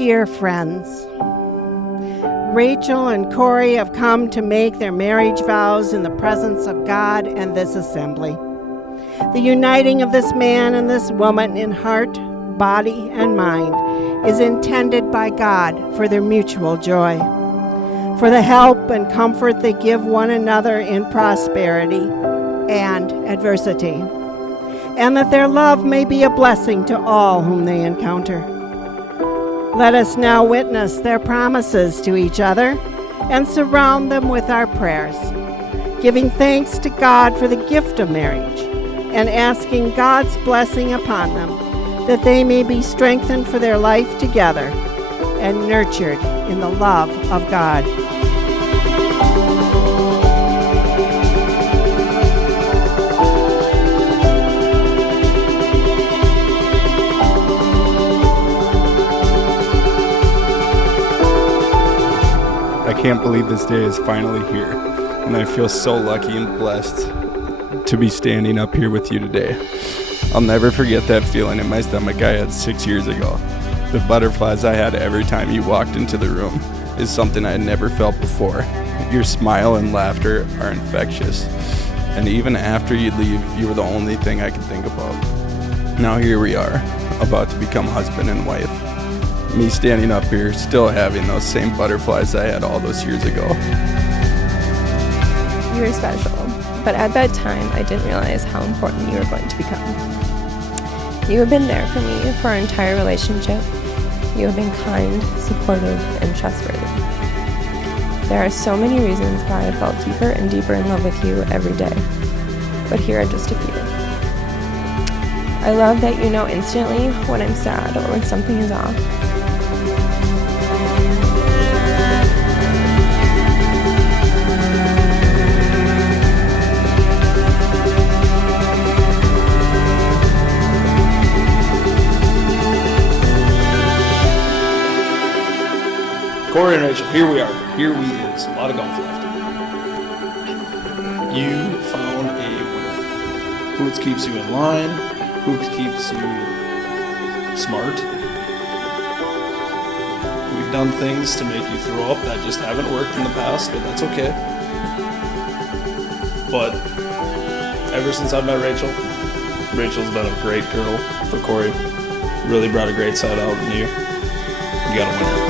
dear friends, Rachel and Cory have come to make their marriage vows in the presence of God and this assembly. The uniting of this man and this woman in heart, body, and mind is intended by God for their mutual joy, for the help and comfort they give one another in prosperity and adversity, and that their love may be a blessing to all whom they encounter. Let us now witness their promises to each other and surround them with our prayers, giving thanks to God for the gift of marriage and asking God's blessing upon them, that they may be strengthened for their life together and nurtured in the love of God. I can't believe this day is finally here, and I feel so lucky and blessed to be standing up here with you today. I'll never forget that feeling in my stomach I had 6 years ago. The butterflies I had every time you walked into the room is something I had never felt before. Your smile and laughter are infectious, and even after you leave, you were the only thing I could think about. Now here we are, about to become husband and wife. Me standing up here, still having those same butterflies I had all those years ago. You were special, but at that time, I didn't realize how important you were going to become. You have been there for me for our entire relationship. You have been kind, supportive, and trustworthy. There are so many reasons why I felt deeper and deeper in love with you every day, but here are just a few. I love that you know instantly when I'm sad or when something is off. Cory and Rachel, here we are. Here we is. A lot of golf left. You found a winner. Who keeps you in line, who keeps you smart. We've done things to make you throw up that just haven't worked in the past, but that's okay. But ever since I've met Rachel, Rachel's been a great girl for Cory. Really brought a great side out in you. You got a winner.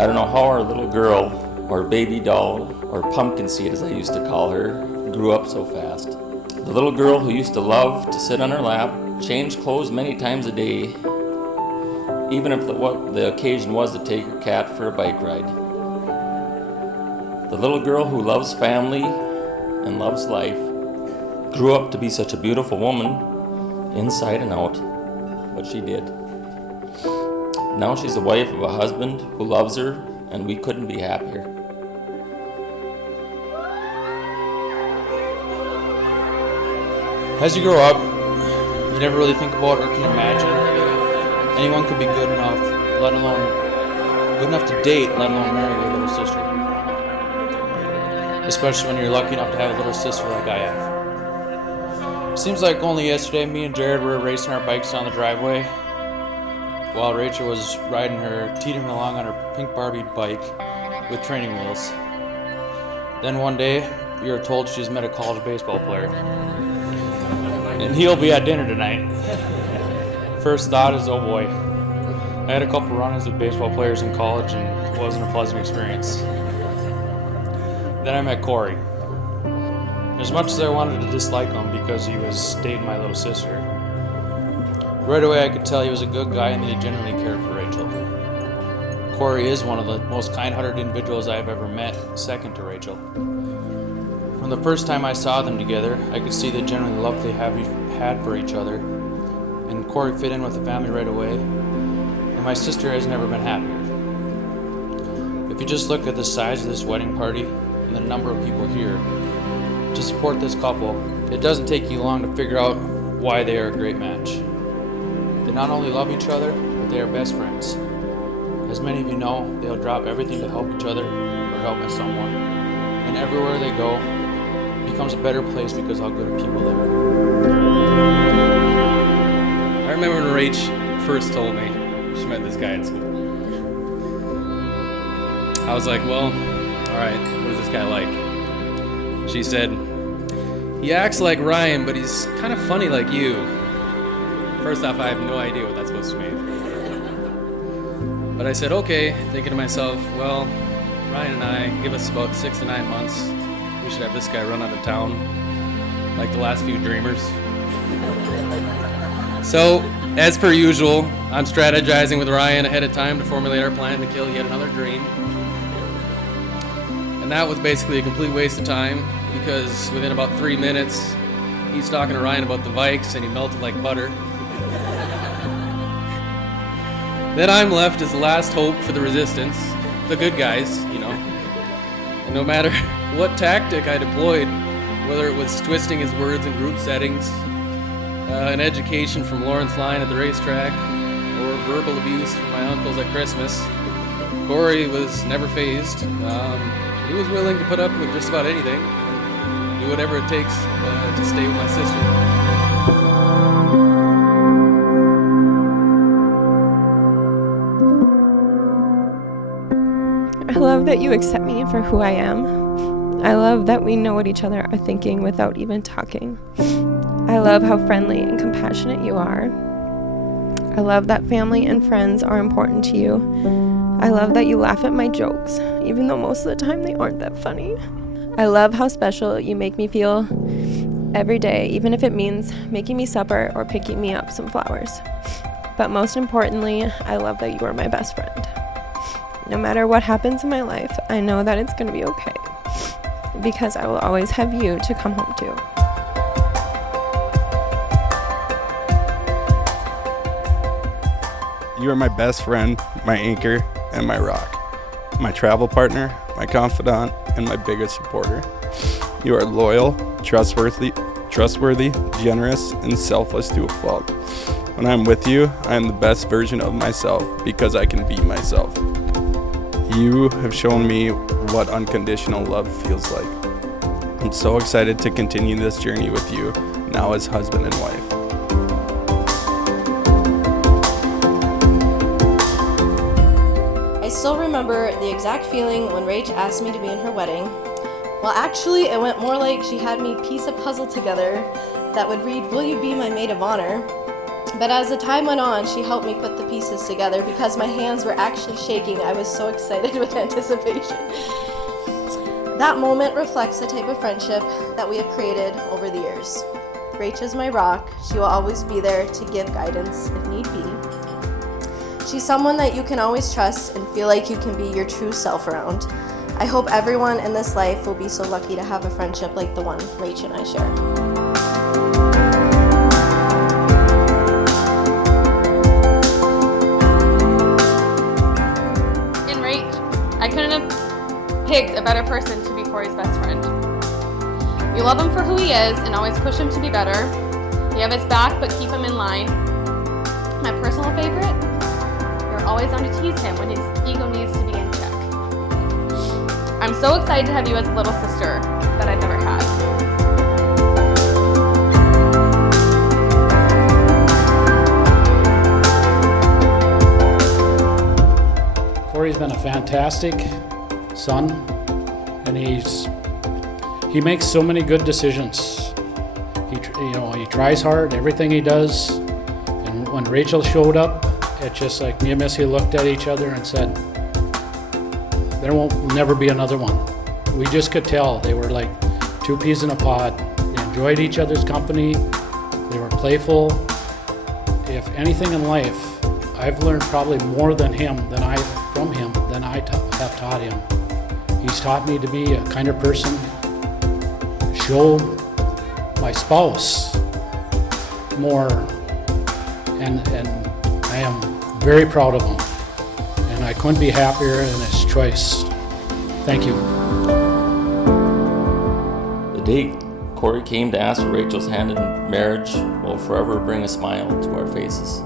I don't know how our little girl, or baby doll, or pumpkin seed as I used to call her, grew up so fast. The little girl who used to love to sit on her lap, change clothes many times a day, even if the occasion was to take her cat for a bike ride. The little girl who loves family and loves life grew up to be such a beautiful woman, inside and out, but she did. Now she's the wife of a husband who loves her, and we couldn't be happier. As you grow up, you never really think about or can imagine anyone could be good enough, good enough to date, let alone marry your little sister. Especially when you're lucky enough to have a little sister like I have. Seems like only yesterday, me and Jared were racing our bikes down the driveway, while Rachel was riding her, teetering along on her pink Barbie bike with training wheels. Then one day, we were told she's met a college baseball player. And he'll be at dinner tonight. First thought is, oh boy. I had a couple run-ins with baseball players in college and it wasn't a pleasant experience. Then I met Cory. As much as I wanted to dislike him because he was dating my little sister, right away I could tell he was a good guy and that he genuinely cared for Rachel. Cory is one of the most kind-hearted individuals I've ever met, second to Rachel. From the first time I saw them together, I could see the genuine love they had for each other, and Cory fit in with the family right away, and my sister has never been happier. If you just look at the size of this wedding party and the number of people here to support this couple, it doesn't take you long to figure out why they are a great match. They not only love each other, but they are best friends. As many of you know, they'll drop everything to help each other or help someone. And everywhere they go, it becomes a better place because how good of people they are. remember when Rach first told me she met this guy at school. I was like, well, all right, what is this guy like? She said, he acts like Ryan, but he's kind of funny like you. First off, I have no idea what that's supposed to mean. But I said, okay, thinking to myself, well, Ryan and I, give us about 6 to 9 months, we should have this guy run out of town like the last few dreamers. So, as per usual, I'm strategizing with Ryan ahead of time to formulate our plan to kill yet another dream. And that was basically a complete waste of time because within about 3 minutes, he's talking to Ryan about the Vikes and he melted like butter. Then I'm left as the last hope for the resistance, the good guys, you know. And no matter what tactic I deployed, whether it was twisting his words in group settings, an education from Lawrence Line at the racetrack, or verbal abuse from my uncles at Christmas, Cory was never fazed. He was willing to put up with just about anything, do whatever it takes to stay with my sister. I love that you accept me for who I am. I love that we know what each other are thinking without even talking. I love how friendly and compassionate you are. I love that family and friends are important to you. I love that you laugh at my jokes, even though most of the time they aren't that funny. I love how special you make me feel every day, even if it means making me supper or picking me up some flowers. But most importantly, I love that you are my best friend. No matter what happens in my life, I know that it's going to be okay, because I will always have you to come home to. You are my best friend, my anchor, and my rock. My travel partner, my confidant, and my biggest supporter. You are loyal, trustworthy, generous, and selfless to a fault. When I'm with you, I am the best version of myself because I can be myself. You have shown me what unconditional love feels like. I'm so excited to continue this journey with you, now as husband and wife. I still remember the exact feeling when Rach asked me to be in her wedding. Well, actually, it went more like she had me piece a puzzle together that would read, "Will you be my maid of honor?" But as the time went on, she helped me put the pieces together because my hands were actually shaking. I was so excited with anticipation. That moment reflects the type of friendship that we have created over the years. Rach is my rock. She will always be there to give guidance if need be. She's someone that you can always trust and feel like you can be your true self around. I hope everyone in this life will be so lucky to have a friendship like the one Rach and I share. I couldn't have picked a better person to be Cory's best friend. You love him for who he is and always push him to be better. You have his back but keep him in line. My personal favorite? You're always on to tease him when his ego needs to be in check. I'm so excited to have you as a little sister that I've never had. Cory's been a fantastic son, and he makes so many good decisions. He tries hard, everything he does. And when Rachel showed up, it's just like me and Missy looked at each other and said, there won't never be another one. We just could tell they were like two peas in a pod. They enjoyed each other's company. They were playful. If anything in life, I've learned probably more from him than I have taught him. He's taught me to be a kinder person, show my spouse more, and I am very proud of him, and I couldn't be happier in his choice. Thank you. The day Cory came to ask for Rachel's hand in marriage will forever bring a smile to our faces.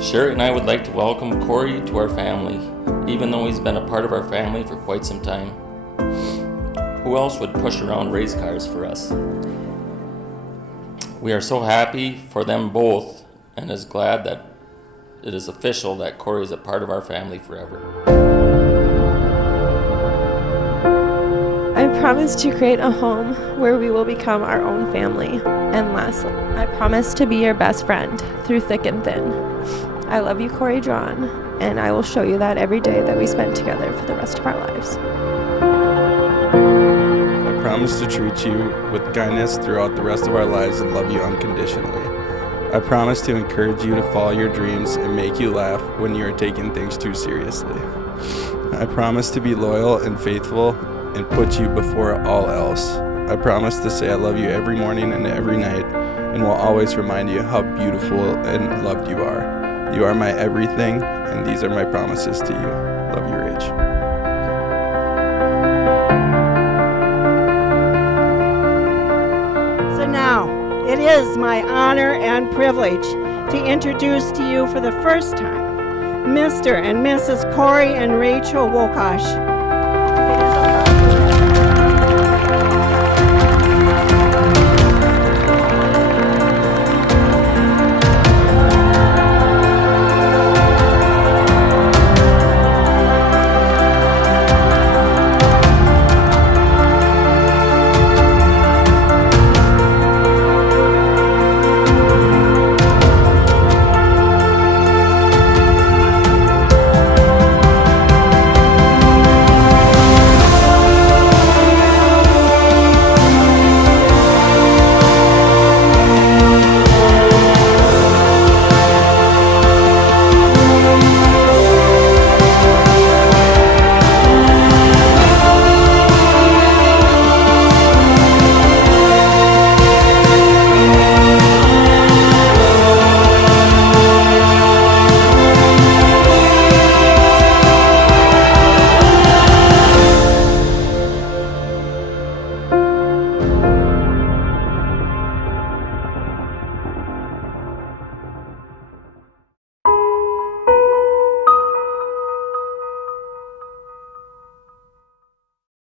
Sherry and I would like to welcome Cory to our family, even though he's been a part of our family for quite some time. Who else would push around race cars for us? We are so happy for them both and is glad that it is official that Cory is a part of our family forever. I promise to create a home where we will become our own family. And lastly, I promise to be your best friend through thick and thin. I love you, Cory John, and I will show you that every day that we spend together for the rest of our lives. I promise to treat you with kindness throughout the rest of our lives and love you unconditionally. I promise to encourage you to follow your dreams and make you laugh when you are taking things too seriously. I promise to be loyal and faithful and put you before all else. I promise to say I love you every morning and every night and will always remind you how beautiful and loved you are. You are my everything, and these are my promises to you. Love you, Rach. So now, it is my honor and privilege to introduce to you for the first time Mr. and Mrs. Cory and Rachel Wokash. It is